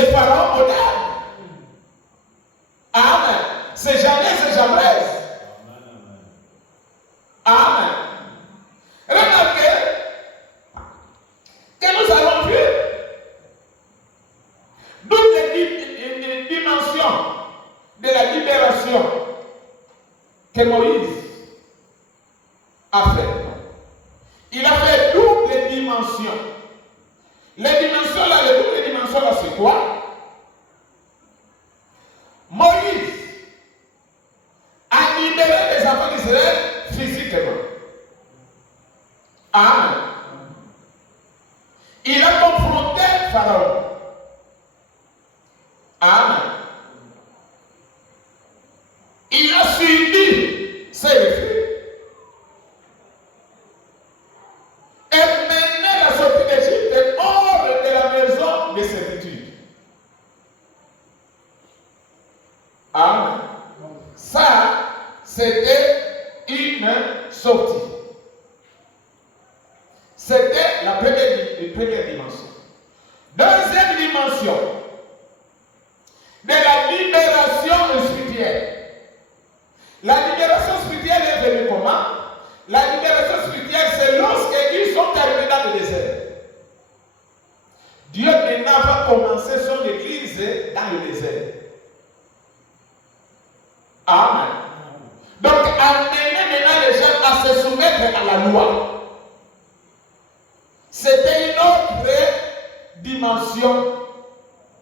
c'est Pharaon moderne. Amen. C'est Janès et Jambres. Amen. Remarquez que nous avons vu toutes les dimensions de la libération que Moïse a fait. Il a fait toutes les dimensions. Les dimensions là, les doubles dimensions là, c'est quoi? Moïse a libéré les enfants d'Israël physiquement. Amen. Il a confronté Pharaon. Amen. Il a suivi ses refus. Et mené la sortie d'Égypte hors de la maison de servitude. Amen. Ça, c'était une sortie. C'était la première dimension. Deuxième dimension de la libération spirituelle. La libération spirituelle est venue comment? La libération spirituelle, c'est lorsqu'ils sont arrivés dans le désert. Dieu maintenant va commencer son église dans le désert. Amen. Donc, amener maintenant les gens à se soumettre à la loi. C'était une autre dimension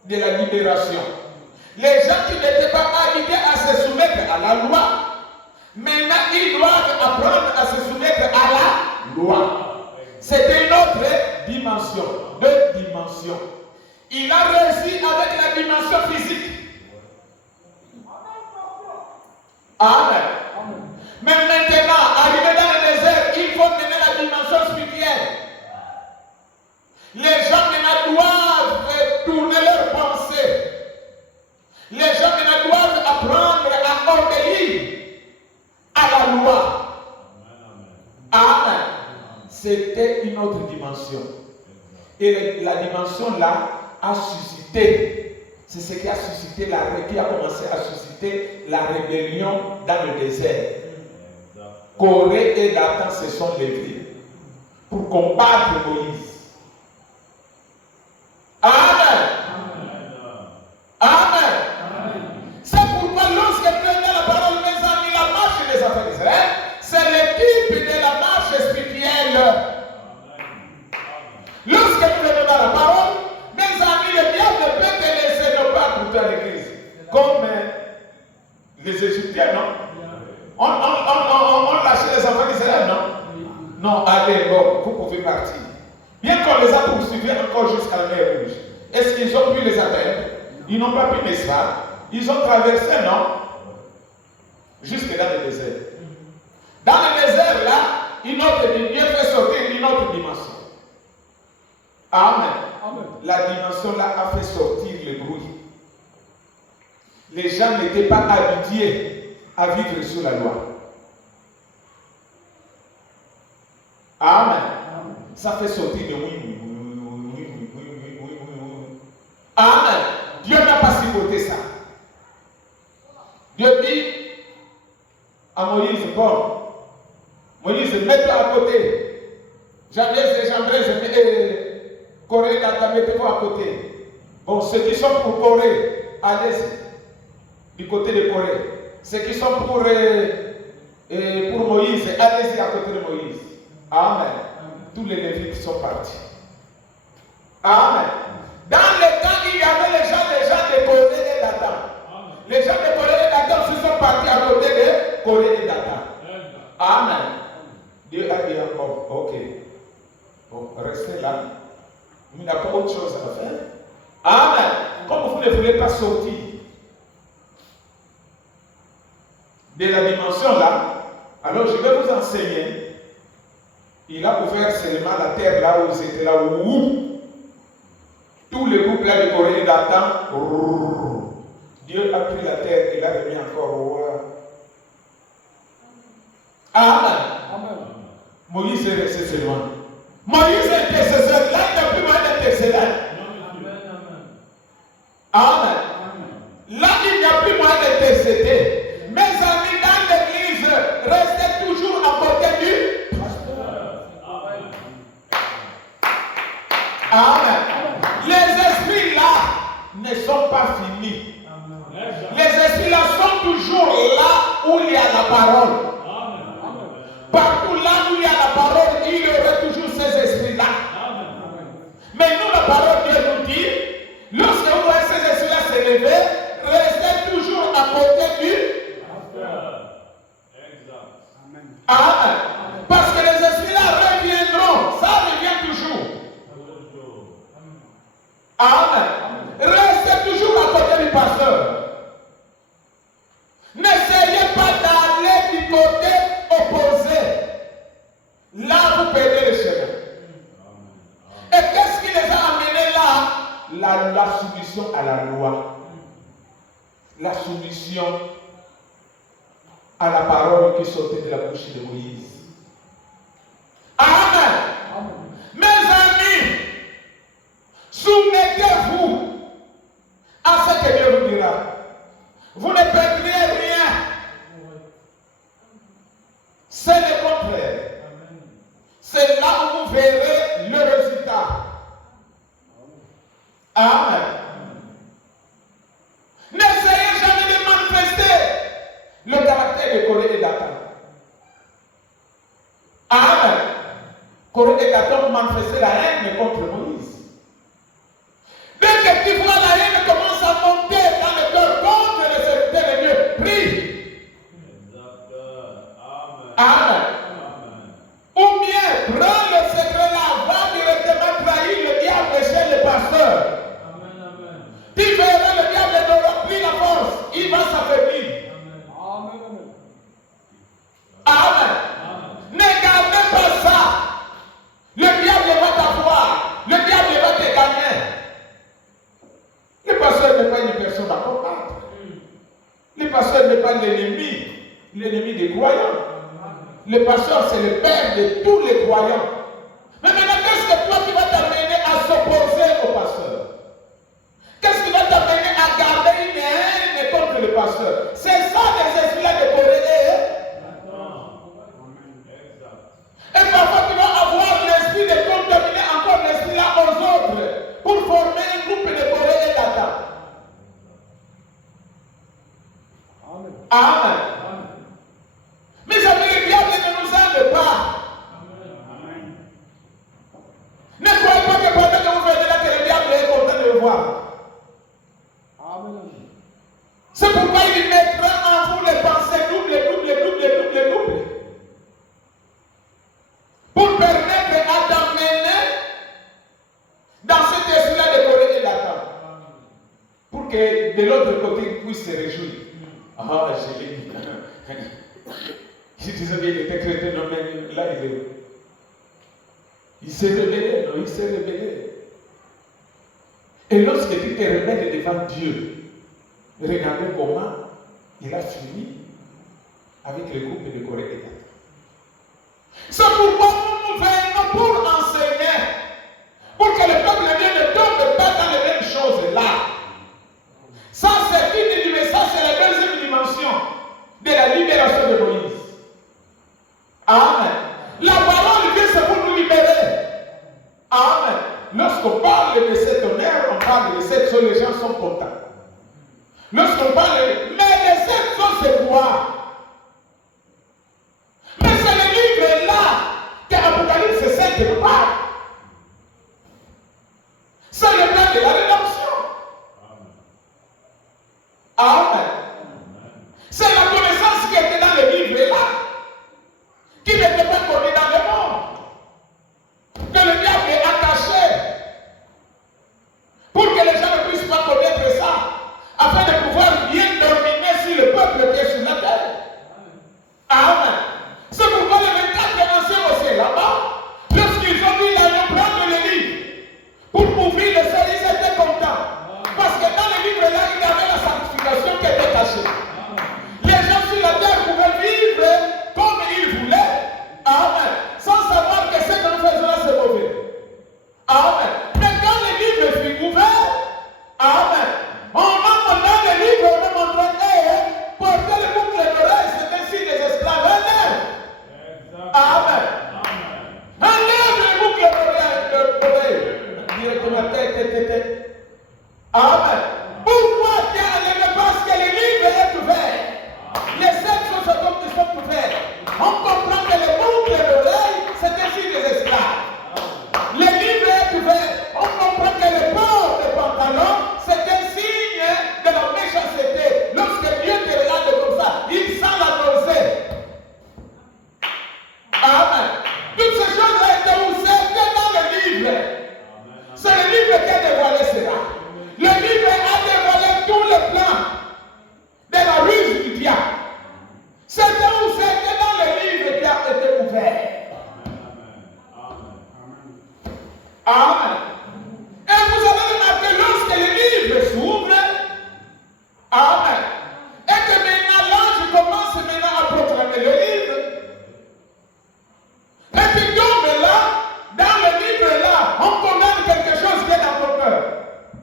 de la libération. Les gens qui n'étaient pas habitués à se soumettre à la loi, maintenant ils doivent apprendre à se soumettre à la loi. C'était une autre dimension, deux dimensions. Il a réussi avec la dimension physique. Amen. Mais maintenant, arrivé dans le désert, il faut mener la dimension spirituelle. Les gens maintenant doivent tourner leurs pensées. Les gens maintenant doivent apprendre à obéir à la loi. Amen. C'était une autre dimension. Et la dimension là a suscité. C'est ce qui a suscité qui a commencé à susciter la rébellion dans le désert. Corée et Dathan se sont levés pour combattre Moïse. Amen. Amen. Amen. C'est pourquoi lorsque prenez la parole, mes amis, la marche des enfants d'Israël, c'est l'équipe de la marche spirituelle. Lorsque nous venons dans la parole, mes amis, le diable peut te laisser ne pas pour faire l'église. Comme les Égyptiens, non? On lâchait les enfants d'Israël, non? Non, allez, bon, vous pouvez partir. Bien qu'on les a poursuivis encore jusqu'à la mer Rouge. Est-ce qu'ils ont pu les atteindre? Ils n'ont pas pu, n'est-ce pas? Ils ont traversé, non? Jusque dans le désert. Dans le désert, là, Dieu fait sortir une autre dimension. Amen. Amen. La dimension là a fait sortir le bruit. Les gens n'étaient pas habitués à vivre sous la loi. Amen. Amen. Ça fait sortir de oui. Amen. Dieu n'a pas supporté ça. Dieu dit à Moïse, bon, Moïse, mets-toi à côté. Janès et Jambres et Corée, mettez-vous à côté. Bon, ceux qui sont pour Corée, allez du côté de Corée. Ceux qui sont pour Moïse, allez-y à côté de Moïse. Amen. Tous les Lévites sont partis. Amen. Dans le temps, il y avait les gens de Corée et Dathan. Les gens de Corée et Dathan se sont partis à côté de Corée et Dathan. Amen. Dieu a dit encore, ok. Bon, restez là. Il n'y a pas autre chose à faire. Amen. Comme vous ne voulez pas sortir de la dimension là, alors je vais vous enseigner. Il a ouvert seulement la terre là où c'était là où tous les groupes là de Corée et Dathan. Dieu a pris la terre et l'a remis encore au roi. Amen. Amen. Moïse est resté seulement. Moïse est intercesseur. Là, il n'a plus moyen d'intercéder. parole. Partout là où il y a la parole, il y aura toujours ces esprits-là. Mais nous, la parole de Dieu nous dit, lorsque vous voyez ces esprits-là s'élever, restez toujours à côté du Amen. Parce que les esprits-là reviendront. Ça revient toujours. Amen. Restez toujours à côté du pasteur. N'essayez pas d'aller du côté opposé. Là, vous perdez le chemin. Et qu'est-ce qui les a amenés là? La soumission à la loi. La soumission à la parole qui sortait de la bouche de Moïse. Amen. Mes amis, soumettez-vous à ce que Dieu vous dira. Vous ne perdrez rien. C'est le contraire. C'est là où vous verrez le résultat. Amen. N'essayez jamais de manifester le caractère de Corée et Dathan. Amen. Corée et Dathan manifestaient la haine contre Moïse. Dès que tu vois la haine commence à monter dans le cœur contre les serviteurs de Dieu, prie. Amen. Ou bien, prends le secret là, va directement trahir le diable chez le pasteur. Tu verras le diable n'aura plus la force, il va s'affaiblir. Amen. Ne gardez pas ça. Le diable va t'avoir. Le diable va te gagner. Le pasteur n'est pas une personne à combattre. Le pasteur n'est pas l'ennemi des croyants. Le pasteur, c'est le père de tous les croyants. Mais maintenant, qu'est-ce que toi qui vas t'amener à s'opposer au pasteur? Qu'est-ce qui va t'amener à garder une haine contre le pasteur? C'est ça les esprits-là de Corée. Et parfois, tu vas avoir l'esprit de contaminer encore l'esprit-là aux autres pour former un groupe de Corée et Dathan. Amen. Mes amis, le diable ne nous aime pas. Ne croyez pas que pendant que vous venez là, que le diable est content de vous voir. C'est pourquoi il mettra en vous les pensées doubles. Pour permettre à t'amener dans cet esprit-là de Corée et Dathan. Pour que de l'autre côté, il puisse se réjouir. Ah, je l'ai dit. Je disais qu'il était chrétien, non, mais là, il s'est révélé, non, il s'est révélé. Et lorsque tu te révèles devant Dieu, regardez comment il a fini avec le groupe de Corée et Dathan. C'est pourquoi nous venons pour enseigner, pour que le peuple de Dieu ne tombe pas dans les mêmes choses là. Ça, c'est une dimension, c'est la deuxième dimension de la libération de Moïse. Amen. La parole de Dieu, c'est pour nous libérer. Amen. Lorsqu'on parle de cet honneur, on parle de cette chose, les gens sont contents. Lorsqu'on parle de... Mais de cette chose, c'est quoi? Mais c'est le livre là que Apocalypse 5 nous parle. C'est le plan de la rédemption. Amen. C'est la connaissance qui était dans le livre là, qui n'était pas connue dans le monde, que le diable a caché, pour que les gens ne puissent pas connaître ça, afin de pouvoir bien dominer sur le peuple qui est sur la terre. Amen. C'est pourquoi les 24 anciens aussi là-bas, lorsqu'ils ont vu l'agneau prendre le livre pour ouvrir le ciel, ils étaient contents. Parce que dans le livre là, il y avait la sanctification qui était cachée. Les gens sur la terre pouvaient vivre comme ils voulaient. Amen. Sans savoir que ce que nous faisons là, c'est mauvais. Amen. Mais quand le livre fut ouvert, amen. On montre dans le livre, on va montrer, porter le boucle d'oreille, c'est ainsi des esclaves. Amen. Enlève le boucle d'oreille. Directement, tête. Amen. Pourquoi tu as enlevé? Parce que le livre est ouvert. Les 7 choses sont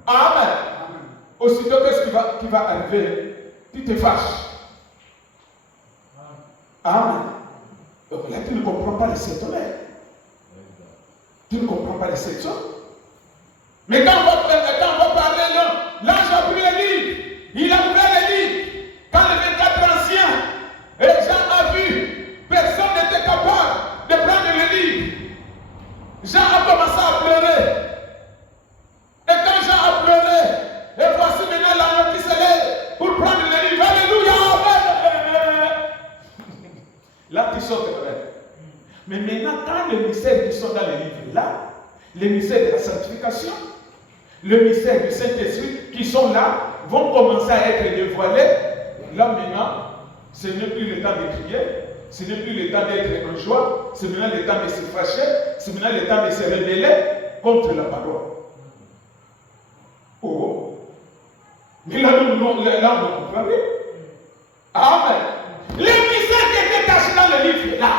Amen. Aussitôt, qu'est-ce qui va arriver? Tu te fâches. Amen. Donc là, tu ne comprends pas les sept tonnerres. Tu ne comprends pas les sept choses. Mais quand on va parler, l'ange a pris le livre. Il a ouvert le livre. Quand les 24 anciens, et Jean a vu, personne n'était capable de prendre le livre. Jean a commencé à pleurer. Et quand Jean a pleuré, et voici maintenant l'ange qui se lève pour prendre le livre. Alléluia, amen. Là, tu sautes quand même. Mais maintenant, quand les mystères qui sont dans le livre là, les mystères de la sanctification, le mystère du Saint-Esprit qui sont là, vont commencer à être dévoilés. Là maintenant, ce n'est plus le temps de prier, ce n'est plus le temps d'être en joie, c'est maintenant le temps de se fâcher, c'est maintenant le temps de se rebeller contre la parole. Oh! Mais là, on ne comprend rien. Amen. Les mystères qui étaient cachés dans le livre là,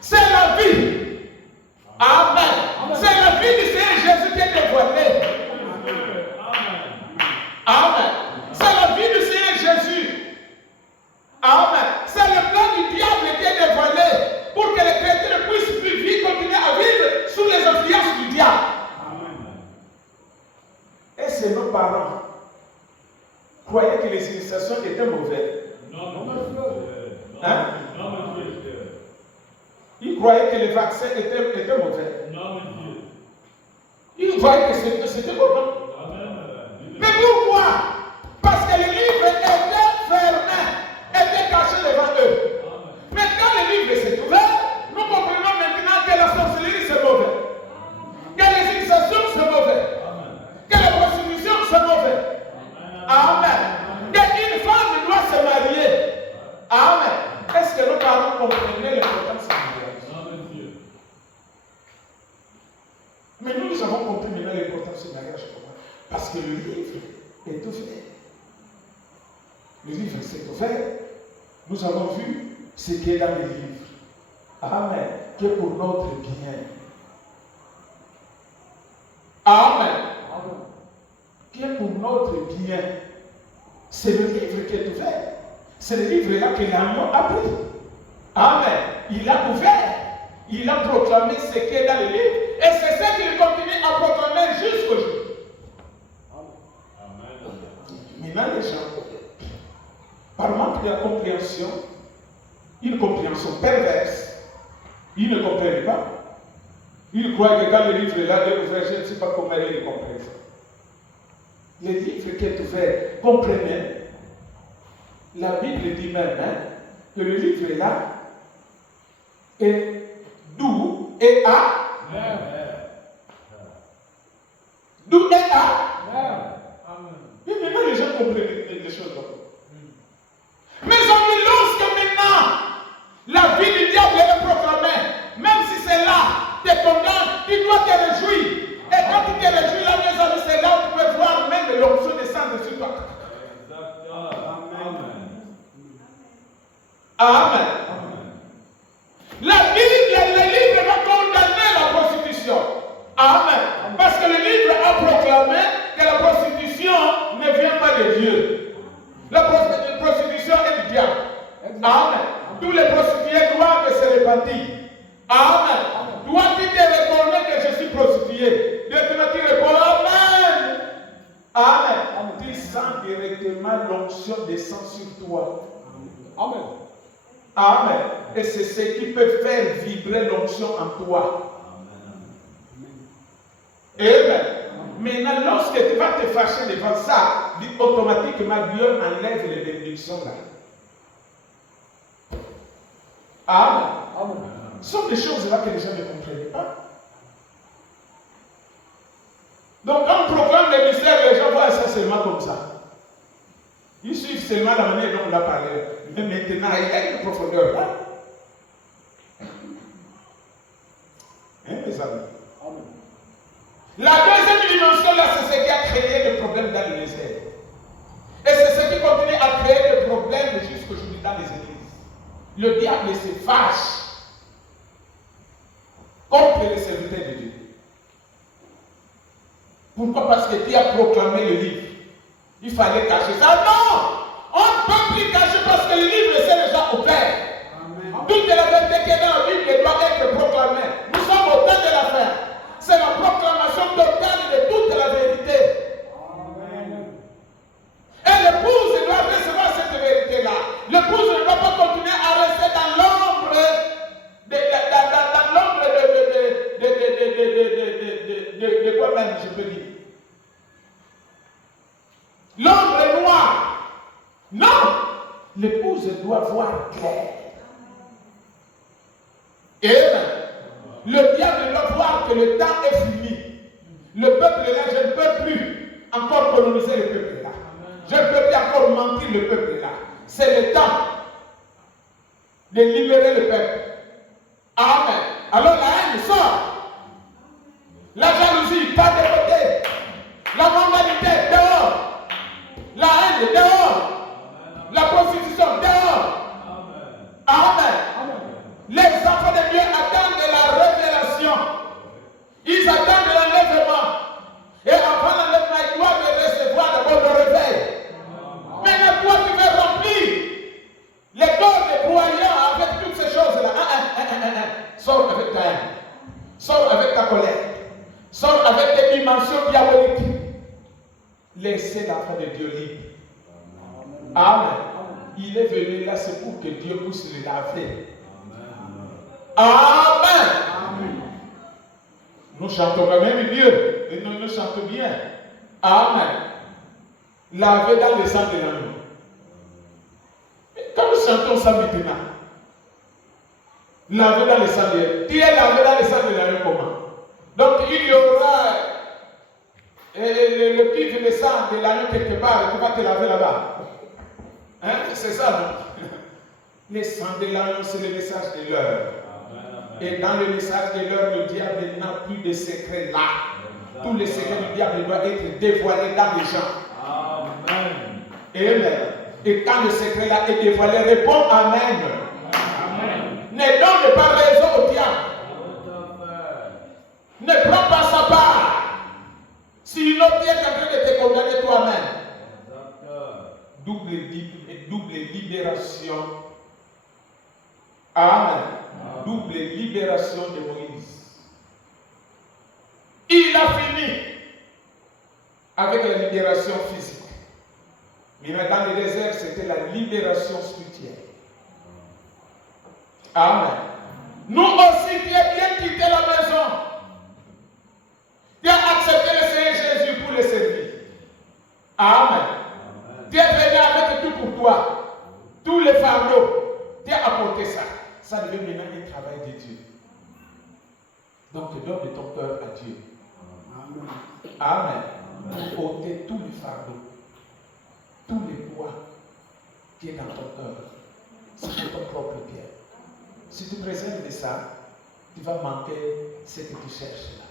c'est la vie. Amen. C'est la vie du Seigneur Jésus qui est dévoilée. Amen. C'est la vie du Seigneur Jésus. Amen. C'est le plan du diable qui est dévoilé pour que les chrétiens ne puissent plus continuer à vivre sous les influences du diable. Amen. Et c'est nos parents croyaient que les initiations étaient mauvaises. Non, hein? Ils croyaient que les vaccins étaient mauvais. Ils croyaient que c'était bon. Mais pourquoi? Parce que les livres étaient fermés, étaient cachés devant eux. Mais quand le livre s'est ouvert, nous comprenons maintenant que la sorcellerie c'est mauvais, que les initiations c'est mauvais, que la prostitution c'est mauvais. Amen. Qu'une femme doit se marier. Amen. Est-ce que nos parents comprenaient l'importance du mariage? Mais nous avons compris maintenant l'importance du mariage. Parce que le livre est ouvert. Le livre s'est ouvert. Nous avons vu ce qui est dans le livre. Amen. Qui est pour notre bien. Amen. Qui est pour notre bien. C'est le livre qui est ouvert. C'est le livre là que l'agneau a pris. Amen. Il a ouvert. Il a proclamé ce qui est dans le livre. Et c'est ça qu'il continue à proclamer jusqu'aujourd'hui. Maintenant, les gens, par manque de compréhension, une compréhension perverse, ils ne comprennent pas. Ils croient que quand le livre est là, est ouvert, je ne sais pas comment ils comprennent ça. Le livre qui est ouvert, comprenez. La Bible dit même que le livre est là, et d'où et à. D'où et à. Et maintenant, les gens comprennent les choses. Mais lorsque maintenant, la vie du diable est proclamée, même si c'est là, tu condamnes, tu dois te réjouir. Et quand tu te réjouis, là, mes amis, c'est là où tu peux voir même l'onction descendre sur toi. Amen. La Bible, le livre va condamner la prostitution. Amen. Parce que le livre a proclamé que la prostitution ne vient pas de Dieu. La prostitution est du diable. Amen. Tous les prostitués doivent se repentir. Amen. Dois-tu te reconnaître que je suis prostitué? Directement tu réponds Amen. Amen. Tu sens directement l'onction descend sur toi. Amen. Amen. Et c'est ce qui peut faire vibrer l'onction en toi. Amen. Maintenant, lorsque tu vas te fâcher devant ça, automatiquement Dieu enlève les bénédictions là. Amen. Amen. Ce sont des choses là que les gens ne comprennent pas. Donc, quand on proclame les mystères, les gens voient ça seulement comme ça. Ils suivent seulement la manière dont on l'a parlé. Mais maintenant, il y a une profondeur là. Hein, mes amis? Amen. La deuxième dimension là, c'est ce qui a créé le problème dans les mystères. Et c'est ce qui continue à créer le problème jusqu'aujourd'hui dans les églises. Le diable se fâche contre les serviteurs de Dieu. Pourquoi? Parce que Dieu a proclamé le livre. Il fallait cacher ça. Non! On ne peut plus cacher parce que le livre c'est déjà ouvert. Toute la vérité qui est dans la Bible doit être proclamée. Nous sommes au temps de la fin. C'est la proclamation totale de toute la vérité. Et l'épouse doit recevoir cette vérité-là. L'épouse ne doit pas continuer à rester dans l'ombre de quoi même, je peux dire. L'ombre noire. Non! L'épouse doit voir clair. Et le diable doit voir que le temps est fini. Le peuple là, je ne peux plus encore coloniser le peuple là. Je ne peux plus encore mentir le peuple là. C'est le temps de libérer le peuple. Amen. Alors la haine sort. La jalousie, pas de côté. La mondanité, dehors. La haine, dehors. La prostitution, dehors. Amen. Les enfants de Dieu attendent la révélation. Ils attendent l'enlèvement. Et avant l'enlèvement, ils doivent recevoir d'abord le réveil. Maintenant, toi, tu veux remplir les corps des croyants avec toutes ces choses-là. Sors avec ta haine. Sors avec ta colère. Sors avec des dimensions diaboliques. Laissez l'enfant de Dieu libre. Amen. Il est venu là, c'est pour que Dieu puisse le laver. Amen. Amen. Nous chantons quand même mieux. Et nous chantons bien. Amen. Laver dans le sang de l'agneau. Quand nous chantons ça maintenant, laver dans le sang de l'agneau. Qui est lavé dans le sang de l'agneau comment? Donc il y aura le cuivre de sang de l'agneau quelque part et tu vas te laver là-bas. Hein? C'est ça, non? Le sang de l'agneau, c'est le message de l'heure. Et dans le message de l'heure, le diable n'a plus de secret là. Tous les secrets du diable doivent être dévoilés dans les gens. Amen. Amen. Et quand le secret là est dévoilé, réponds Amen. Amen. Ne donne pas raison au diable. Ne prends pas sa part. Sinon, tu es en train de te condamner toi-même. Double libération. Amen. Double libération de Moïse. Il a fini avec la libération physique. Mais dans le désert, c'était la libération spirituelle. Amen. Nous aussi, tu as bien quitté la maison. Tu as accepté le Seigneur Jésus pour le servir. Amen. Tu es venu avec tout pour toi. Tous les fardeaux. Tu as apporté ça. Ça devient maintenant un travail de Dieu. Donc, donne de ton cœur à Dieu. Amen. Amen. Pour ôter tous les fardeaux, tous les poids qui est dans ton cœur. C'est pour ton propre bien. Si tu préserves de ça, tu vas manquer ce que tu cherches là.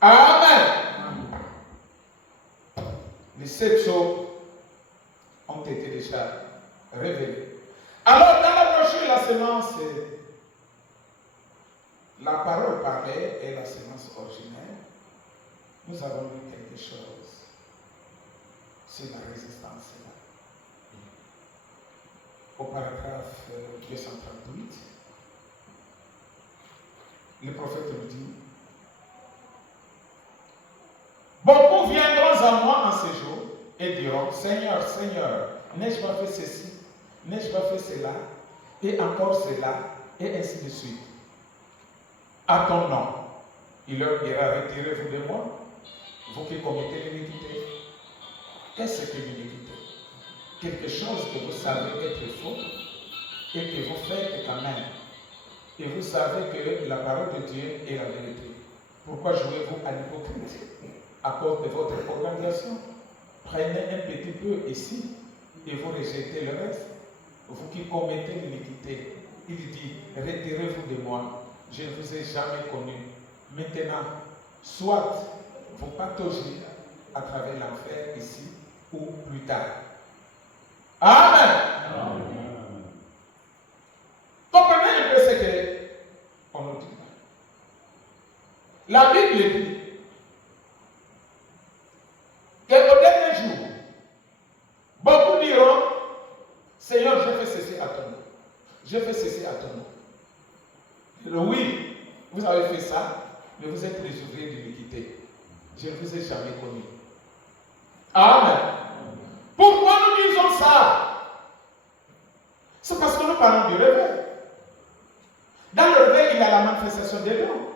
Amen. Les 7 choses ont été déjà révélées. Alors, dans la brochure, la semence, la parole paraît et la semence originelle. Nous avons vu quelque chose sur la résistance là. Au paragraphe 238, le prophète nous dit: beaucoup viendront à moi en ce jour et diront: Seigneur, Seigneur, n'ai-je pas fait ceci, n'ai-je pas fait cela, et encore cela, et ainsi de suite. À ton nom, il leur dira: retirez-vous de moi, vous qui commettez l'iniquité. Qu'est-ce que l'iniquité? Quelque chose que vous savez être faux et que vous faites quand même. Et vous savez que la parole de Dieu est la vérité. Pourquoi jouez-vous à l'hypocrite à cause de votre organisation? Prenez un petit peu ici et vous rejetez le reste. Vous qui commettez l'iniquité, il dit: retirez-vous de moi, je ne vous ai jamais connu. Maintenant, soit vous pataugez à travers l'enfer ici ou plus tard. Amen. Amen. Comprenez un peu ce qu'on nous dit. La Bible dit: mais vous êtes les ouvriers d'iniquité. Je ne vous ai jamais connu. Amen. Pourquoi nous disons ça? C'est parce que nous parlons du réveil. Dans le réveil, il y a la manifestation des dons.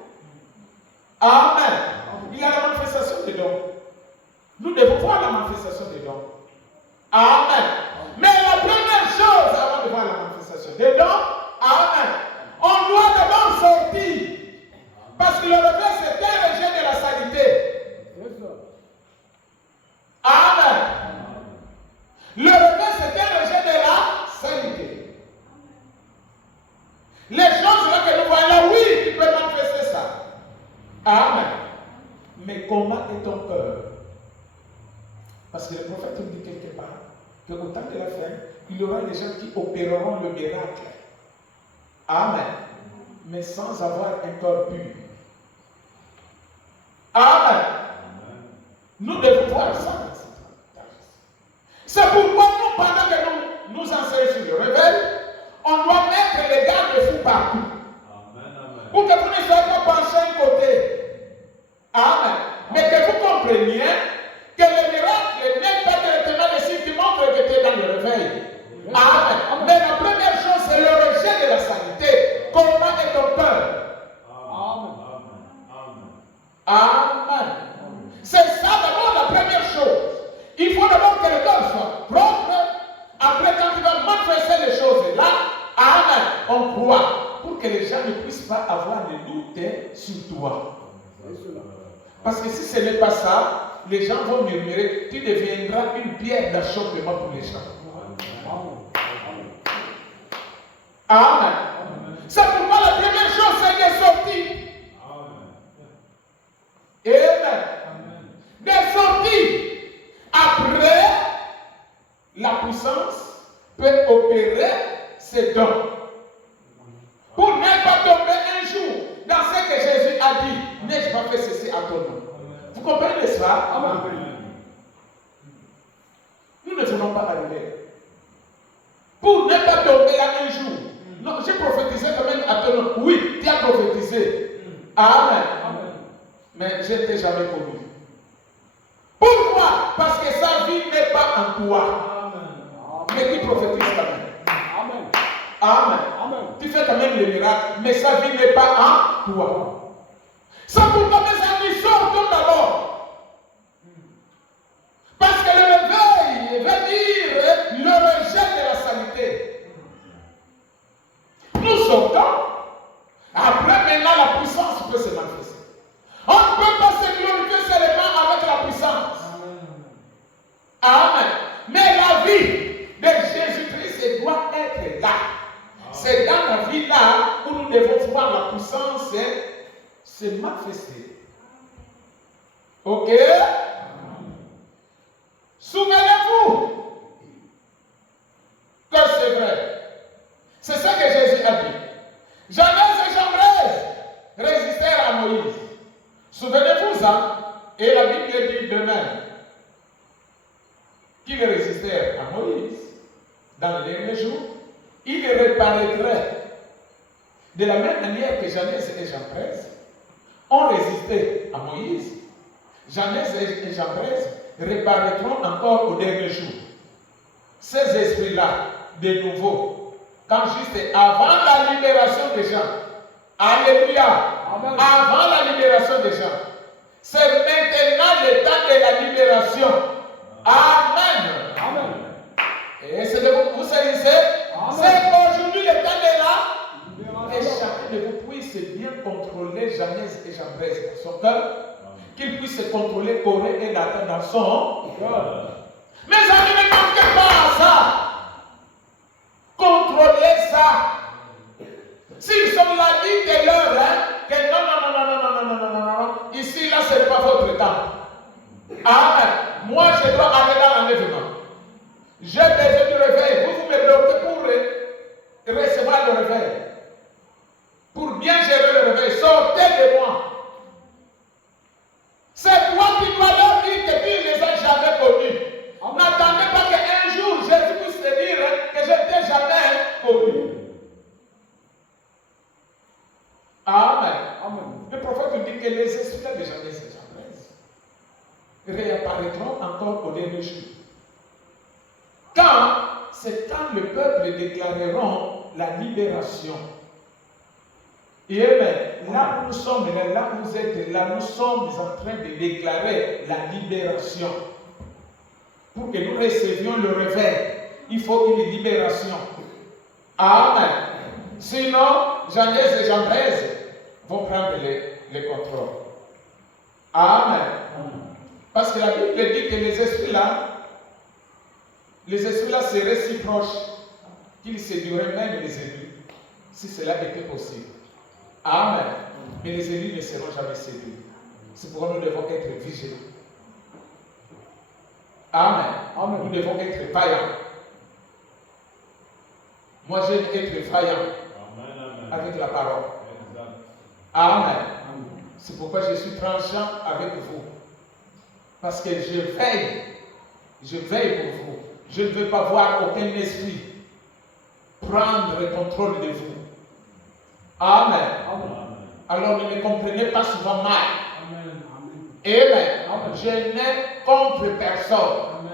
Amen. Il y a la manifestation des dons. Nous devons voir la manifestation des dons. Amen. Mais la première chose avant de voir la manifestation des dons, amen, on doit d'abord sortir. Parce que le réveil, c'est un rejet de la saleté. Amen. Le réveil, c'est un rejet de la saleté. Les choses là que nous voyons là, oui, tu peux manifester ça. Amen. Mais comment est ton cœur? Parce que le prophète nous dit quelque part qu'au temps de la fin, il y aura des gens qui opéreront le miracle. Amen. Mais sans avoir un cœur pur. Amen. Nous devons voir ça. C'est pourquoi nous, pendant que nous enseignons sur le réveil, on doit mettre les garde-fous partout. Amen. Pour que vous ne soyez pas penchés d'un côté. Amen. Mais que vous compreniez que le miracle n'est pas directement le signe qui montre que tu es dans le réveil. Amen. Mais la première chose, c'est le rejet de la saleté. Comment est ton cœur? Amen. C'est ça d'abord la première chose. Il faut d'abord que le cœur soit propre. Après, quand tu vas manifester les choses là, amen, on croit. Pour que les gens ne puissent pas avoir de doute sur toi. Parce que si ce n'est pas ça, les gens vont murmurer, tu deviendras une pierre d'achoppement pour les gens. Amen. C'est pourquoi la première chose, c'est de sortir. Amen. De sortir. Après, la puissance peut opérer ses dons. Pour ne pas tomber un jour dans ce que Jésus a dit, n'ai-je pas fait ceci à ton nom? Vous comprenez cela? Amen. Nous ne voulons pas arriver. Pour ne pas tomber là un jour. Non, j'ai prophétisé quand même à ton nom. Oui, tu as prophétisé. Amen. Mais je ne t'ai jamais connu. Pourquoi? Parce que sa vie n'est pas en toi. Mais tu prophétises quand même. Amen. Tu fais quand même le miracle, mais sa vie n'est pas en toi. C'est pourquoi mes amis sortent d'abord. Parce que le réveil veut dire le rejet de la saleté. Nous sortons. Après, maintenant, la puissance peut se manifester. On ne peut pas se glorifier seulement avec la puissance. Amen. Mais la vie de Jésus-Christ doit être là. C'est dans la vie là où nous devons voir la puissance se manifester. Ok? Souvenez-vous que c'est vrai. C'est ça que Jésus a dit. Janès et Jambres résistèrent à Moïse. Souvenez-vous ça. Et la Bible dit de même qu'ils résistèrent à Moïse dans les derniers jours. Ils reparaîtraient de la même manière que Janès et Jambres ont résisté à Moïse. Janès et Jambres reparaîtront encore au dernier jour. Ces esprits-là, de nouveau, quand juste avant la libération des gens, alléluia, amen. Avant la libération des gens, c'est maintenant le temps de la libération. Amen. Amen. Et c'est de vous saisissez, c'est aujourd'hui le temps de la et chacun de vous puisse bien contrôler Janès et Jambres dans son cœur, qu'il puisse se contrôler Corée et Nathan dans son cœur. Mes amis, ne manquez pas à ça. Contrôlez ça. S'ils sont là, dites-leur que non. Ici, là, ce n'est pas votre temps. Amen. Moi, je dois aller dans l'enlèvement. J'ai besoin du réveil. Vous me bloquez pour recevoir le réveil. Pour bien gérer le réveil. Sortez de moi. C'est toi qui dois leur dire que tu ne les as jamais connus. N'attendez pas qu'un jour Jésus puisse te dire que je ne t'ai jamais connu. Amen. Amen. Le prophète dit que les paraîtront encore au dernier jour. C'est quand le peuple déclareront la libération. Et amen. Là où nous sommes, là où vous êtes, là nous sommes en train de déclarer la libération. Pour que nous recevions le réveil, il faut une libération. Amen. Sinon, Jean-Blaise et Jean-Blaise vont prendre les contrôles. Amen. Parce que la Bible dit que les esprits là seraient si proches qu'ils séduiraient même les élus, si cela était possible. Amen. Mais les élus ne seront jamais séduits. C'est pourquoi nous devons être vigilants. Amen. Amen. Nous devons être vaillants. Moi, j'aime être vaillant avec la parole. Amen. C'est pourquoi je suis tranchant avec vous. Parce que je veille pour vous. Je ne veux pas voir aucun esprit prendre le contrôle de vous. Amen. Alors ne me comprenez pas souvent mal. Amen. Je n'ai contre personne.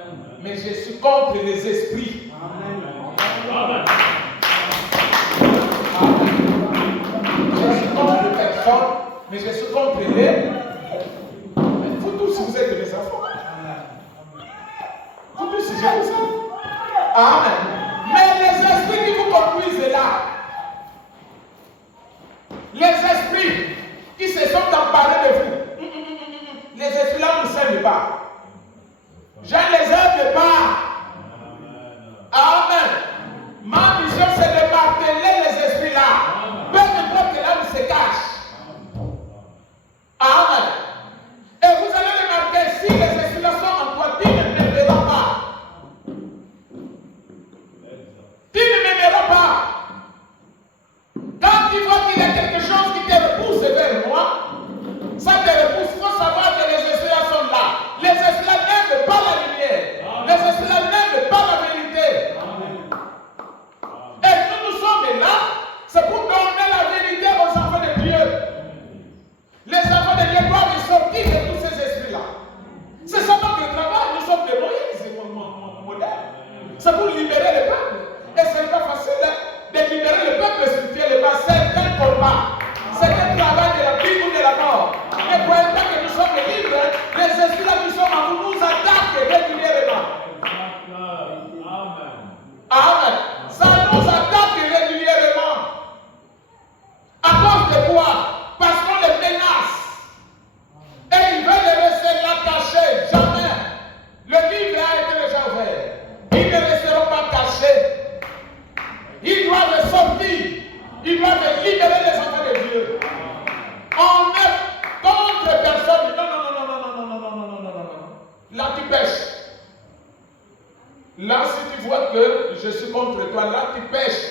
Mais je suis contre les esprits. Amen. Je suis contre personne, mais je suis contre les. Vous tous, vous êtes mes enfants. Vous tous, je vous aime. Amen. Mais les esprits qui vous conduisent là, les esprits qui se sont emparés de vous, les esprits là ne s'aiment pas. Je ne les aime pas. Amen. Ma mission, c'est de marteler les esprits là. Peu importe que l'âme se cache. Amen. Et vous allez remarquer, si les esprits là sont en toi, tu ne m'aimeras pas. Tu ne m'aimeras pas. Quand tu vois qu'il y a quelque chose qui te repousse vers moi, ça te repousse. Il faut savoir que les esprits là sont là. Les esprits là n'aiment pas la lumière. Les esprits là n'aiment pas la vérité. Et nous sommes là, c'est pour donner la vérité aux enfants de Dieu. Les enfants de Dieu doivent sortir de tous ces esprits-là. C'est ça notre travail. Nous sommes des Moïse, mon modèle. C'est pour libérer le peuple. Et ce n'est pas facile de libérer le peuple spirituel. C'est un combat. C'est un travail de la vie ou de la mort. Ne croyez pas que nous sommes libres. Les esprits-là qui sont en nous nous attaquent régulièrement. Amen. Ça nous attaque régulièrement. À cause de quoi? Parce qu'on les menace. Et ils veulent rester là cachés. Jamais. Le livre a été déjà ouvert. Ils ne resteront pas cachés. Ils doivent sortir. Ils doivent libérer les enfants de Dieu. On est contre personne. Non. Là tu pêches. Là, si tu vois que je suis contre toi, là tu pêches.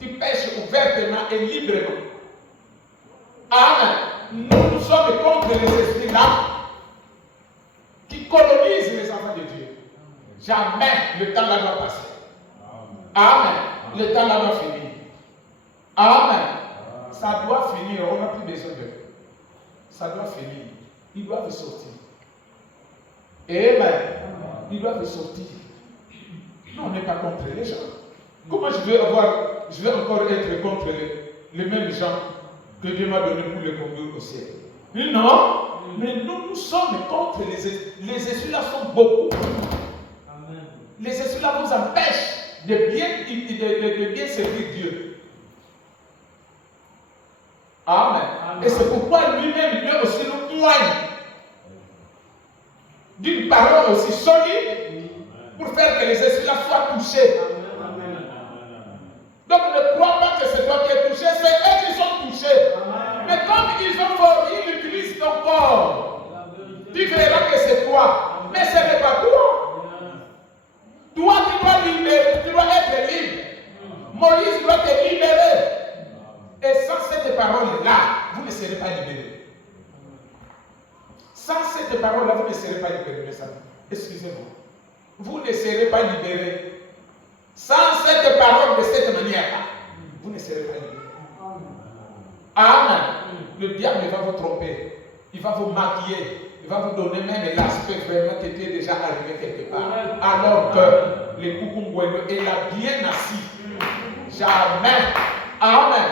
Tu pêches ouvertement et librement. Amen. Nous sommes contre les esprits là qui colonisent les enfants de Dieu. Jamais le temps là doit passer. Amen. Le temps là doit finir. Amen. Ça doit finir. On n'a plus besoin d'eux. Ça doit finir. Ils doivent sortir. Amen. Ils doivent sortir. Non, on n'est pas contre les gens. Comment je vais encore être contre les mêmes gens que Dieu m'a donné pour les conduire au ciel? Non, mais nous sommes contre les esprits. Les esprits là sont beaucoup. Amen. Les esprits là nous empêchent de bien servir Dieu. Amen. Amen. Et c'est pourquoi lui-même, lui aussi nous moigne d'une parole aussi solide pour faire que les esprits là soient touchés. Amen. Donc ne crois pas que c'est toi qui es touché, c'est eux qui sont touchés. Amen. Mais comme ils ont fort, ils utilisent ton corps. Tu verras que c'est toi. Mais ce n'est pas toi. Toi, tu dois libérer, tu dois être libre. Moïse doit te libérer. Et sans cette parole-là, vous ne serez pas libérés. Sans cette parole-là, vous ne serez pas libérés. Excusez-moi. Vous ne serez pas libérés. Sans cette parole de cette manière-là, vous ne serez pas libérés. Amen. Le diable va vous tromper. Il va vous maquiller. il va vous donner même l'aspect vraiment qui était déjà arrivé quelque part. Alors que le Kukungwendo est là bien assis. Jamais. Amen.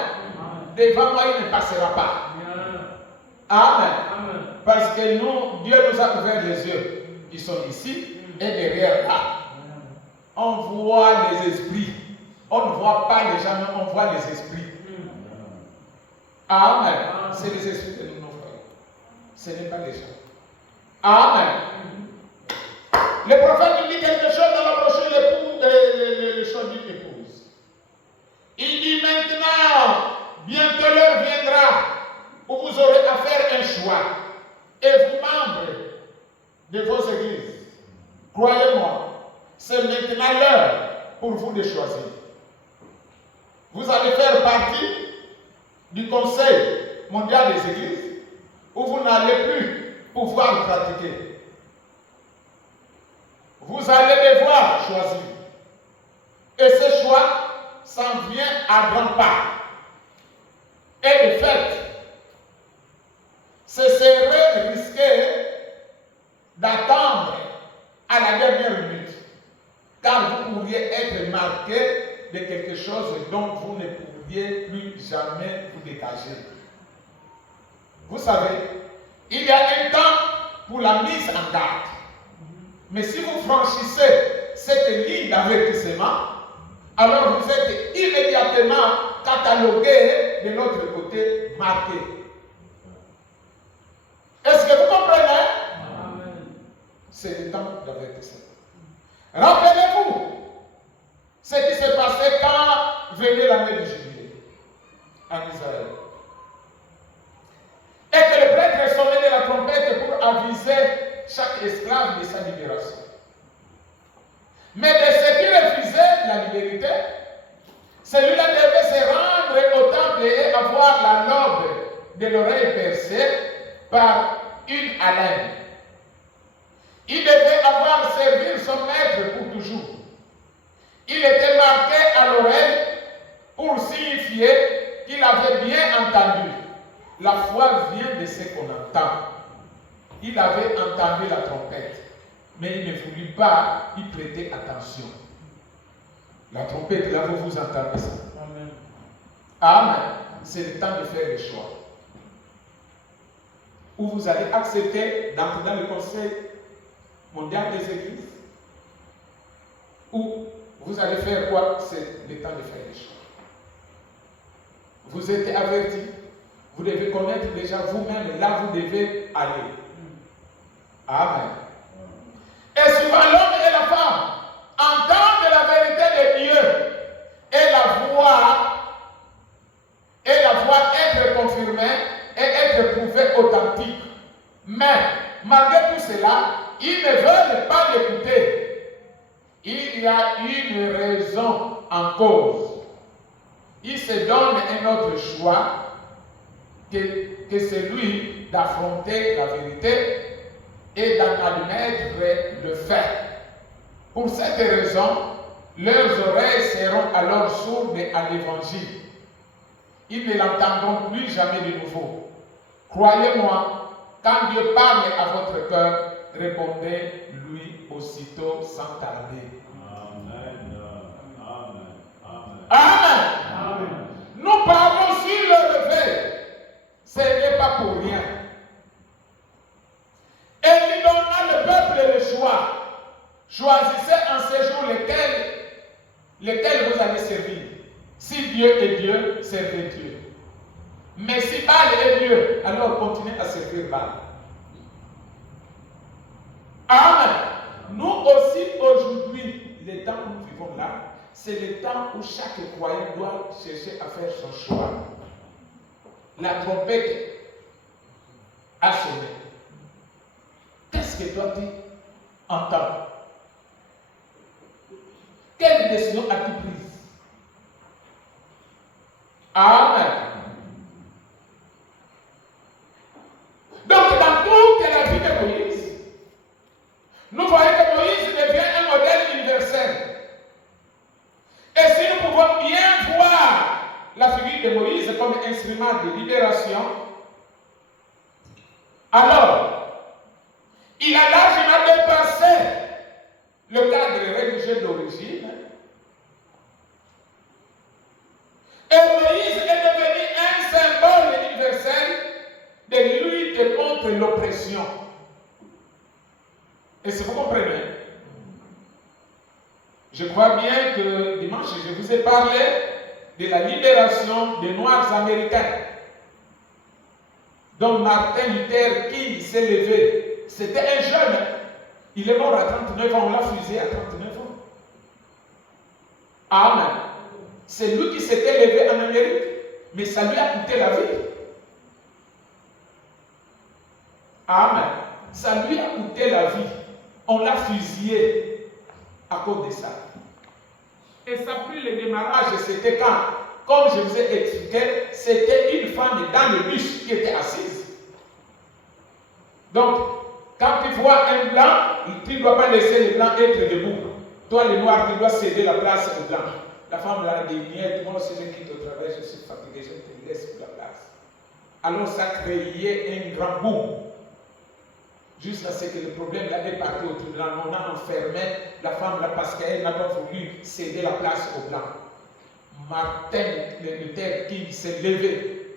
Devant moi, il ne passera pas. Amen. Parce que nous, Dieu nous a ouvert les yeux. Ils sont ici et derrière là. On voit les esprits. On ne voit pas les gens, mais on voit les esprits. Amen. C'est les esprits que nous nous voyons. Ce n'est pas les gens. Amen. Le prophète nous dit quelque chose dans la brochure, le choix d'une épouse. Il dit maintenant, bientôt l'heure viendra où vous aurez à faire un choix. Et vous, membres de vos églises, croyez-moi, c'est maintenant l'heure pour vous de choisir. Vous allez faire partie du Conseil mondial des églises où vous n'allez plus pouvoir pratiquer. Vous allez devoir choisir. Et ce choix s'en vient à grands pas. Et de fait, ce serait risqué d'attendre à la dernière minute, car vous pourriez être marqué de quelque chose dont vous ne pourriez plus jamais vous dégager. Vous savez, il y a un temps pour la mise en garde. Mais si vous franchissez cette ligne d'avertissement, alors vous êtes immédiatement catalogué de l'autre côté, marqué. Est-ce que vous comprenez? Amen. C'est le temps d'avertissement. Rappelez-vous ce qui s'est passé quand venait l'année du jubilé en Israël. Et que le prêtre sonnait de la trompette pour aviser chaque esclave de sa libération. Mais de ceux qui refusaient la liberté, celui-là devait se rendre au temple et avoir la lobe de l'oreille percée par une haleine. Il devait avoir servi son maître pour toujours. Il était marqué à l'oreille pour signifier qu'il avait bien entendu. La foi vient de ce qu'on entend. Il avait entendu la trompette, mais il ne voulut pas y prêter attention. La trompette, là, vous entendez ça. Amen. Amen. C'est le temps de faire le choix. Ou vous allez accepter d'entrer dans le Conseil mondial des églises, ou vous allez faire quoi? C'est le temps de faire le choix. Vous êtes avertis. Vous devez connaître déjà vous-même là où vous devez aller. Amen. Et souvent l'homme et la femme entendent la vérité de Dieu et la voient être confirmée et être prouvée authentique. Mais malgré tout cela, ils ne veulent pas l'écouter. Il y a une raison en cause. Ils se donnent un autre choix que celui d'affronter la vérité et d'en admettre le fait. Pour cette raison, leurs oreilles seront alors sourdes à l'évangile. Ils ne l'entendront plus jamais de nouveau. Croyez-moi, quand Dieu parle à votre cœur, répondez-lui aussitôt sans tarder. Amen. Amen. Amen. Amen. Amen. Nous parlons sur le réveil. Ce n'est pas pour rien. Et il donna le peuple le choix. Choisissez en ce jour lesquels vous allez servir. Si Dieu est Dieu, servez Dieu. Mais si Baal est Dieu, alors continuez à servir Baal. Amen. Nous aussi, aujourd'hui, le temps où nous vivons là, c'est le temps où chaque croyant doit chercher à faire son choix. La trompette a sonné. Qu'est-ce que toi tu entends? Quelle décision as-tu prise? Amen. Donc, dans toute la vie de Moïse, nous voyons que Moïse devient un modèle universel. Et si nous pouvons bien voir la figure de Moïse comme instrument de libération, alors, d'origine. Et Moïse est devenu un symbole universel de lutte contre l'oppression. Est-ce que vous comprenez? Je crois bien que dimanche, je vous ai parlé de la libération des Noirs américains. Donc Martin Luther King s'est levé. C'était un jeune. Il est mort à 39 ans. On l'a fusillé à 39 ans. Amen. C'est lui qui s'était levé en Amérique. Mais ça lui a coûté la vie. Amen. Ça lui a coûté la vie. On l'a fusillé à cause de ça. Et ça a pris le démarrage. C'était quand, comme je vous ai expliqué, c'était une femme dans le bus qui était assise. Donc, quand tu vois un blanc, tu ne dois pas laisser le blanc être debout. Toi, le noir, tu dois céder la place au blanc. La femme là, des miettes, moi aussi je quitte au travail, je suis fatigué, je te laisse la place. Alors ça créait un grand boom. Jusqu'à ce que le problème là est parti au tribunal. On a enfermé la femme là parce qu'elle n'a pas voulu céder la place au blanc. Martin Luther King s'est levé.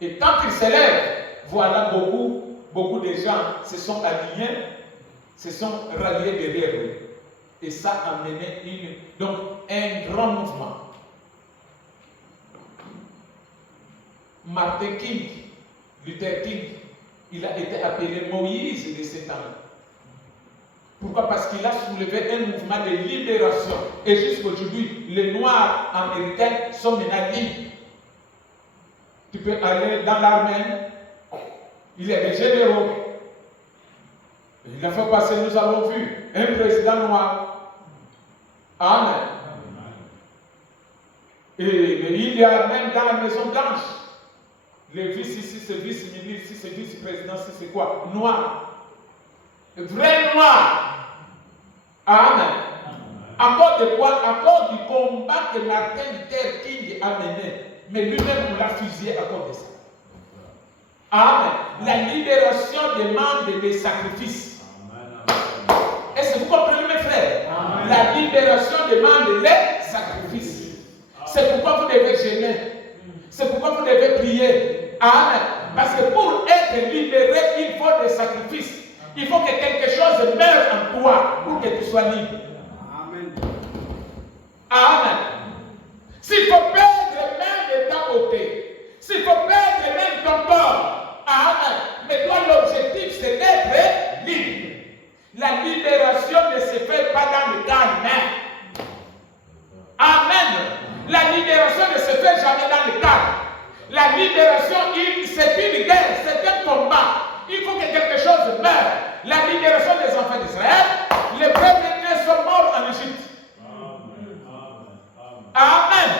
Et quand il s'élève, voilà beaucoup de gens se sont alignés, se sont ralliés derrière lui. Et ça a mené donc un grand mouvement. Martin Luther King, il a été appelé Moïse de ces temps. Pourquoi? Parce qu'il a soulevé un mouvement de libération. Et jusqu'aujourd'hui, les Noirs américains sont maintenant libres. Tu peux aller dans l'armée. Il y a des généraux. Il a fait passer, nous avons vu, un président noir. Amen. Et il y a même dans la Maison Blanche, le vice ici, c'est vice-ministre, ici, c'est vice-président, ici, c'est quoi? Noir. Vrai noir. Amen. À cause de quoi? À cause du combat que Martin Luther King a mené. Mais lui-même, on l'a fusillé à cause de ça. Amen. La libération demande des sacrifices. Est-ce que vous comprenez, mes frères? Amen. La libération demande les sacrifices. C'est pourquoi vous devez jeûner. C'est pourquoi vous devez prier. Amen. Parce que pour être libéré, il faut des sacrifices. Il faut que quelque chose meure en toi pour que tu sois libre. Amen. Amen. S'il faut perdre même de ta beauté, s'il faut perdre même ton corps, amen. Mais toi, l'objectif, c'est d'être libre. La libération ne se fait pas dans le calme. Amen. La libération ne se fait jamais dans le calme. La libération, c'est une guerre, c'est un combat. Il faut que quelque chose meure. La libération des enfants d'Israël, les premiers-nés sont morts en Égypte. Amen.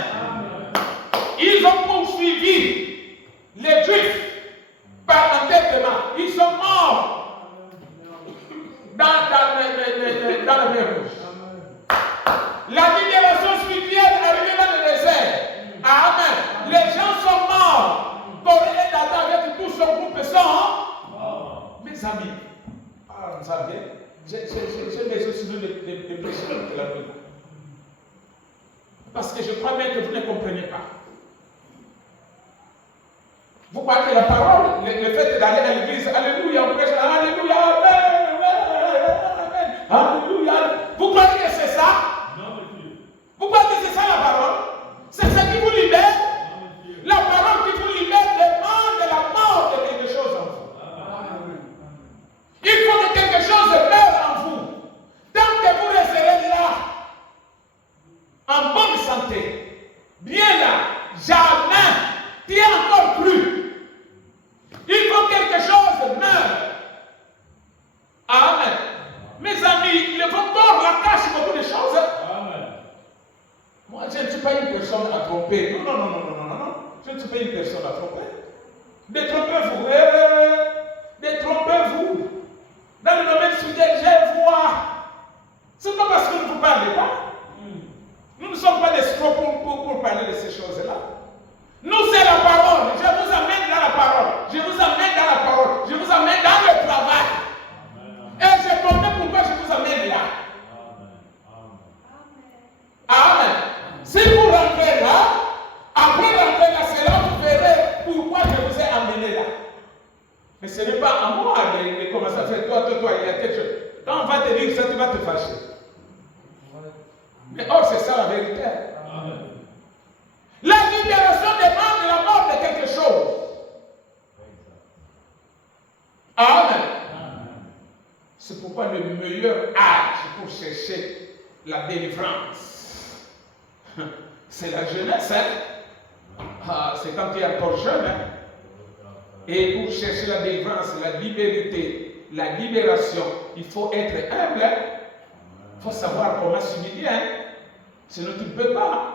Ils ont poursuivi les Juifs par entêtement. Ils sont morts dans la mer Rouge. La libération spirituelle est arrivée dans le désert. Amen. Les gens sont morts. Corée et Dada avec tout son groupe sont mes amis. Ah, vous savez, j'ai des souvenirs de prêcheurs de la nuit. Parce que je crois bien que vous ne comprenez pas. Vous croyez que la parole, le fait d'aller à l'église, alléluia, on prêche, alléluia, amen, amen, alléluia. Vous croyez que c'est ça? Non, monsieur. Vous croyez que c'est ça la parole? C'est ça qui vous libère? La parole qui vous libère demande la mort de quelque chose en vous. Amen. Il faut que quelque chose meure en vous. Tant que vous resterez là, en bonne santé, bien là, jamais, tu es encore cru. Il faut que quelque chose meure. Amen. Mes amis, le corps la cache beaucoup de choses. Amen. Moi, je ne suis pas une personne à tromper. Non. Je ne suis pas une personne à tromper. Détrompez-vous. Détrompez-vous. Dans le domaine spirituel, je vois. Ce n'est pas parce que nous ne vous parlez pas. Nous ne sommes pas des escrocs pour parler de ces choses-là. Nous, c'est la parole. Je vous amène dans la parole. Je vous amène dans la parole. Je vous amène dans le travail. Amen. Et je comprends pourquoi je vous amène là. ça, tu vas te fâcher. Mais or, c'est ça la vérité. Amen. La libération demande la mort de quelque chose. Amen. C'est pourquoi le meilleur âge pour chercher la délivrance, c'est la jeunesse. C'est quand tu es encore jeune. Et pour chercher la délivrance, la liberté, la libération, il faut être humble. Il faut savoir comment s'humilier. Sinon, tu ne peux pas.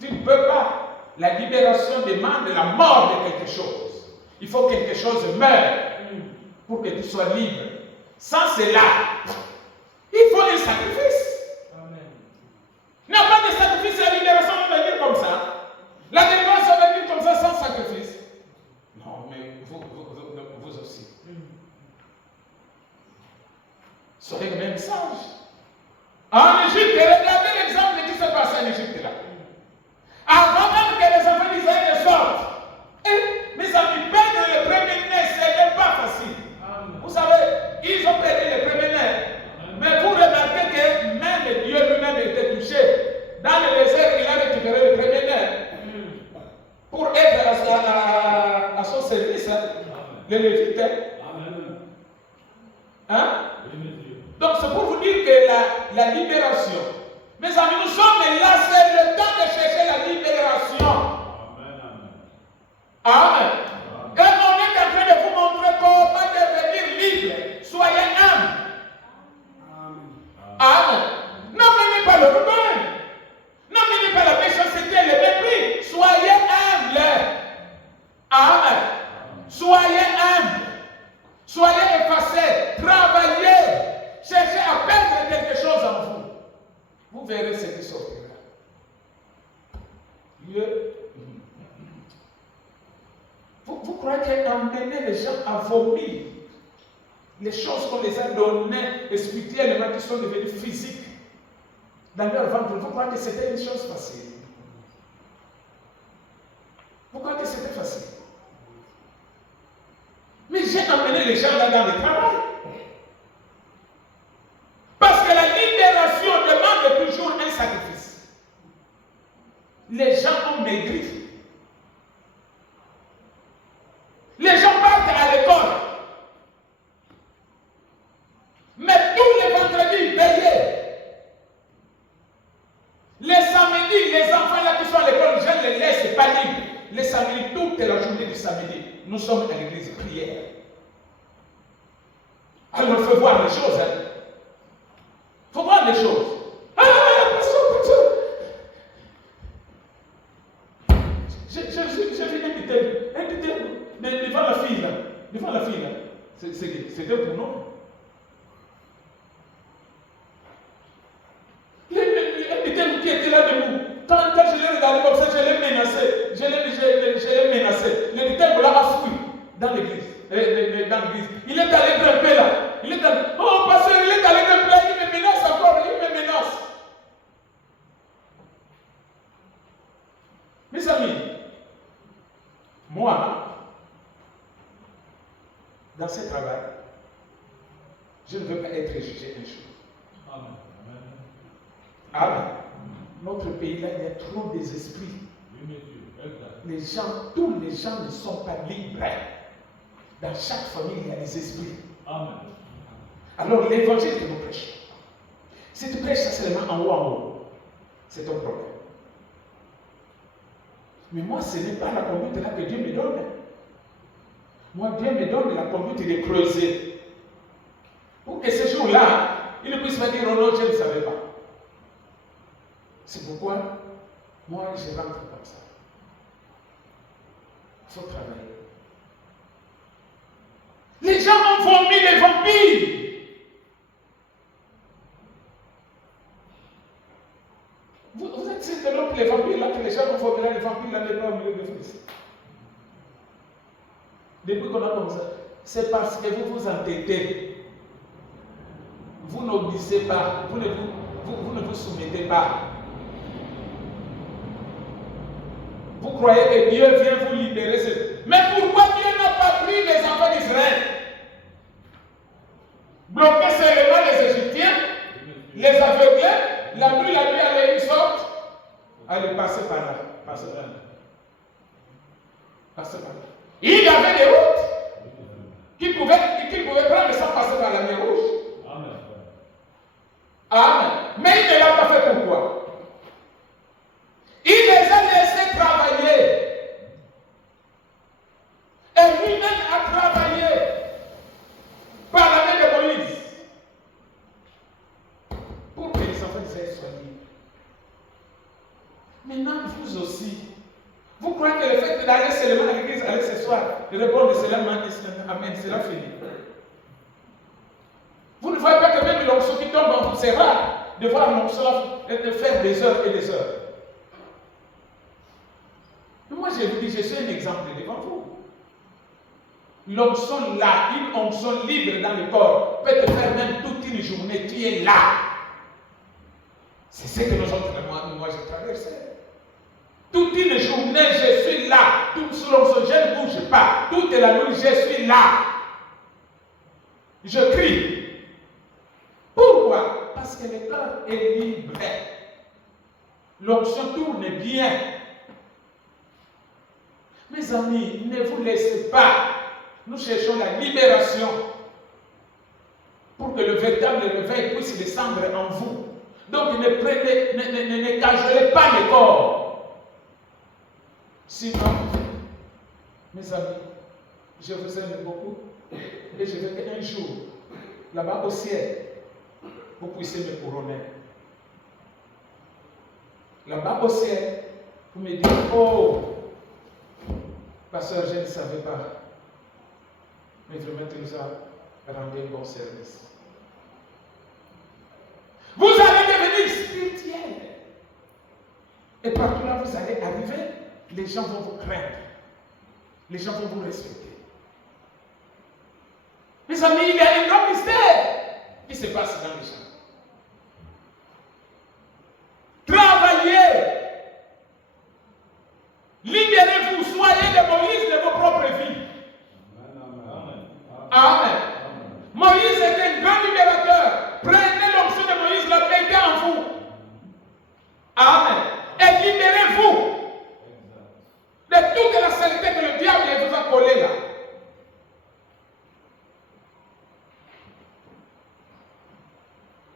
Tu ne peux pas. La libération demande la mort de quelque chose. Il faut que quelque chose meure pour que tu sois libre. Sans cela, il faut un sacrifice. Il n'y a pas de sacrifice, la libération va venir comme ça. La délivrance va venir comme ça sans sacrifice. Non, mais vous aussi. Soyez même sages. En Égypte, regardez l'exemple de ce qui s'est passé en Égypte là. Avant même que les enfants d'Israël sortent, mes amis, perdre le premier-né, ce n'est pas facile. Vous savez, ils ont perdu le premier-né. Mais vous remarquez que même Dieu lui-même était touché. Dans le désert, il a récupéré le premier-né pour être à son service. Les Lévites. Hein? Donc c'est pour vous dire que la libération. Mes amis, nous sommes là, c'est le temps de chercher la libération. Amen. Et on est en train de vous montrer comment devenir libre. Soyez humble. Amen. N'amenez pas le rebelle. N'amenez pas la méchanceté, le mépris. Soyez humble. Amen. Soyez humble. Soyez effacés. Travaillez. Cherchez à perdre quelque chose en vous. Vous verrez ce qui sortira. Vous croyez qu'emmener les gens à vomir les choses qu'on les a données spirituellement qui sont devenues physiques dans leur ventre, vous croyez que c'était une chose facile? Vous croyez que c'était facile? Mais j'ai emmené les gens là dans le travail. Parce que la libération demande toujours un sacrifice. Les gens ont maigri. Les gens partent à l'école. Mais tous les vendredis, payés. Les samedis, les enfants là qui sont à l'école, je ne les laisse pas libres. Les samedis, toute la journée du samedi, nous sommes à l'église prière. Alors il faut voir les choses. Il faut voir les choses. J'ai vu un détail, mais devant la fille là, c'était pour nous. Un détail qui était là debout, quand je l'ai regardé comme ça, je l'ai menacé, le détail là a fui dans l'église, il est allé grimper là, oh pasteur, il est allé grimper là, il me menace encore, il me menace. Mes amis, moi, dans ce travail, je ne veux pas être jugé un jour. Amen. Notre pays là, il y a trop des esprits. Tous les gens ne sont pas libres. Dans chaque famille, il y a des esprits. Amen. Alors l'évangile que nous prêchons, si tu prêches ça seulement en haut, c'est ton problème. Mais moi, ce n'est pas la conduite là que Dieu me donne. Moi, Dieu me donne la conduite de creuser. Pour que ce jour-là, il ne puisse pas dire, oh non, je ne savais pas. C'est pourquoi, moi, je rentre comme ça. Il faut travailler. Les gens ont vomi les vampires. Vous êtes sûr que l'autre, les vampires, là, que les gens ont vomi les vampires, là, les pas au milieu de vous ici. Depuis qu'on a comme ça, c'est parce que vous vous entêtez. Vous n'obéissez pas. Vous ne vous soumettez pas. Vous croyez que Dieu vient vous libérer. Mais pourquoi Dieu n'a pas pris les enfants d'Israël? Bloquer seulement les Égyptiens La nuit, elle est une sorte. Elle est passée par là. Passée par là. Passée par là. Il y avait des routes qu'il pouvait prendre sans passer par la mer rouge. Amen. Amen. Mais il ne l'a pas fait pourquoi? Il les a laissés travailler. Et lui-même a travaillé par la main de Moïse pour que les enfants d'Israël soient libres. Maintenant, vous aussi, vous croyez que le fait d'aller seulement à l'église, aller ce soir, de répondre seulement Amen, cela finit. Vous ne voyez pas que même l'onction qui tombe en vous, c'est rare de voir l'onction de faire des heures et des heures. Mais moi, je vous dis, je suis un exemple devant vous. L'onction là, une onction libre dans le corps, peut te faire même toute une journée, tu es là. C'est ce que nous autres, moi j'ai traversé. Toute une journée, je suis là. Sous l'onction, je ne bouge pas. Toute la nuit, je suis là. Je crie. Pourquoi? Parce que le corps est libre. L'onction tourne bien. Mes amis, ne vous laissez pas. Nous cherchons la libération pour que le véritable réveil puisse descendre en vous. Donc ne cajolez pas le corps. Sinon, mes amis, je vous aime beaucoup et je veux qu'un jour, là-bas au ciel, vous puissiez me couronner. Là-bas au ciel, vous me dites, oh, pasteur, je ne savais pas. Mais vraiment, tu nous as rendu un bon service. Vous allez devenir spirituel. Et partout là, vous allez arriver, les gens vont vous craindre. Les gens vont vous respecter. Mes amis, il y a un grand mystère qui se passe dans les gens. Travaillez. Libérez-vous, soyez de Moïse de vos propres vies. Amen. Moïse était un grand libérateur. Prenez l'onction de Moïse, la mettez en vous. Amen. Et libérez-vous de toute la saleté que le diable vous a collée là.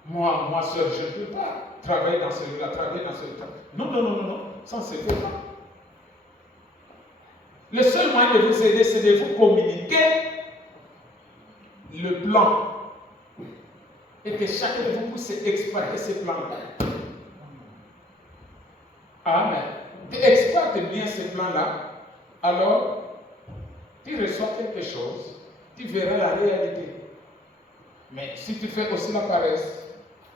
Moi seul, je ne peux pas travailler dans celui-là, travailler dans celui-là. Non. Ça ne se fait pas. Le seul moyen de vous aider, c'est de vous communiquer le plan. Et que chacun de vous puisse exploiter ce plan-là. Amen. Tu exploites bien ce plan-là, alors tu reçois quelque chose, tu verras la réalité. Mais si tu fais aussi la paresse,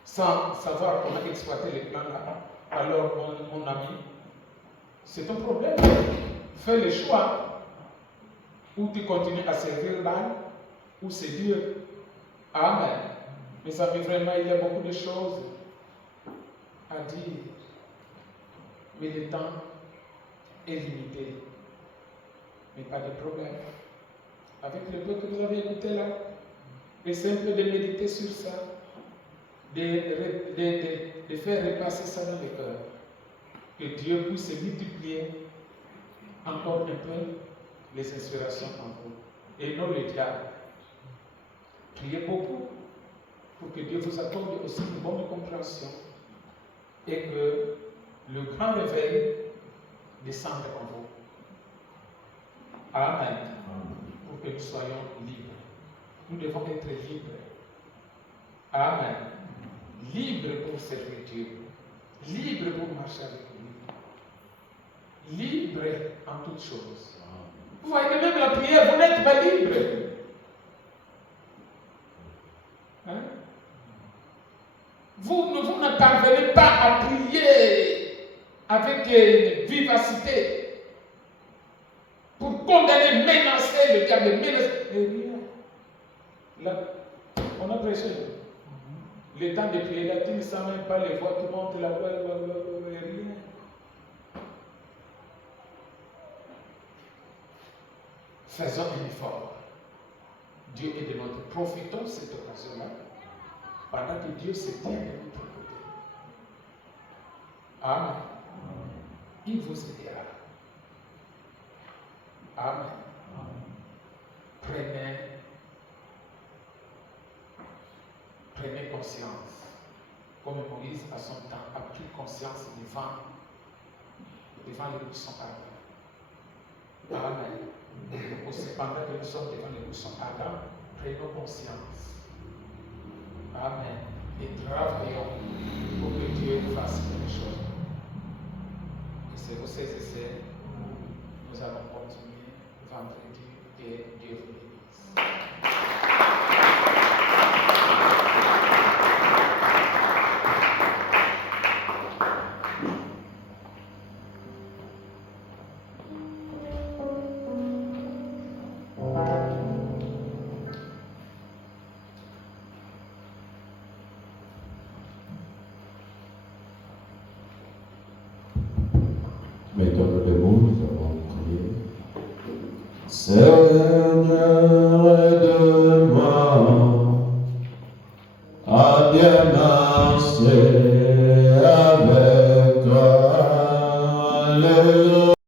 sans savoir comment exploiter les plans-là, alors mon ami, c'est ton problème. Fais le choix, ou tu continues à servir l'âme, ou c'est Dieu. Amen. Mes amis, vraiment, il y a beaucoup de choses à dire. Mais le temps est limité. Mais pas de problème. Avec le peu que vous avez écouté là, essayez un peu de méditer sur ça, de faire repasser ça dans le cœur. Que Dieu puisse multiplier encore un peu les inspirations en vous. Et non le diable. Priez beaucoup pour que Dieu vous accorde aussi une bonne compréhension et que le grand réveil descende en vous. Amen. Pour que nous soyons libres. Nous devons être libres. Amen. Libres pour servir Dieu. Libres pour marcher avec lui. Libres en toutes choses. Vous voyez que même la prière, vous n'êtes pas libre. Hein? Vous ne parvenez pas à prier avec vivacité pour condamner, menacer le diable, menacer. Rien. Là, on a prêché. Le temps de prier, là, tu ne sens même pas les voix qui montent là-bas, rien. Faisons un effort. Dieu est de notre. Profitons de cette occasion-là pendant que Dieu se tient de notre côté. Amen. Il vous aidera. Amen. Prenez conscience. Comme Moïse à son temps a pris conscience devant le buisson ardent. Amen. Aussi pendant que nous sommes devant le buisson ardent, prenons conscience. Amen. Et travaillons pour que Dieu fasse quelque chose. Et c'est vous ces essais. Nous allons continuer vendredi et Dieu vous bénisse. Mettons-nous debout, nous allons prier. Seigneur, aide-moi à bien marcher.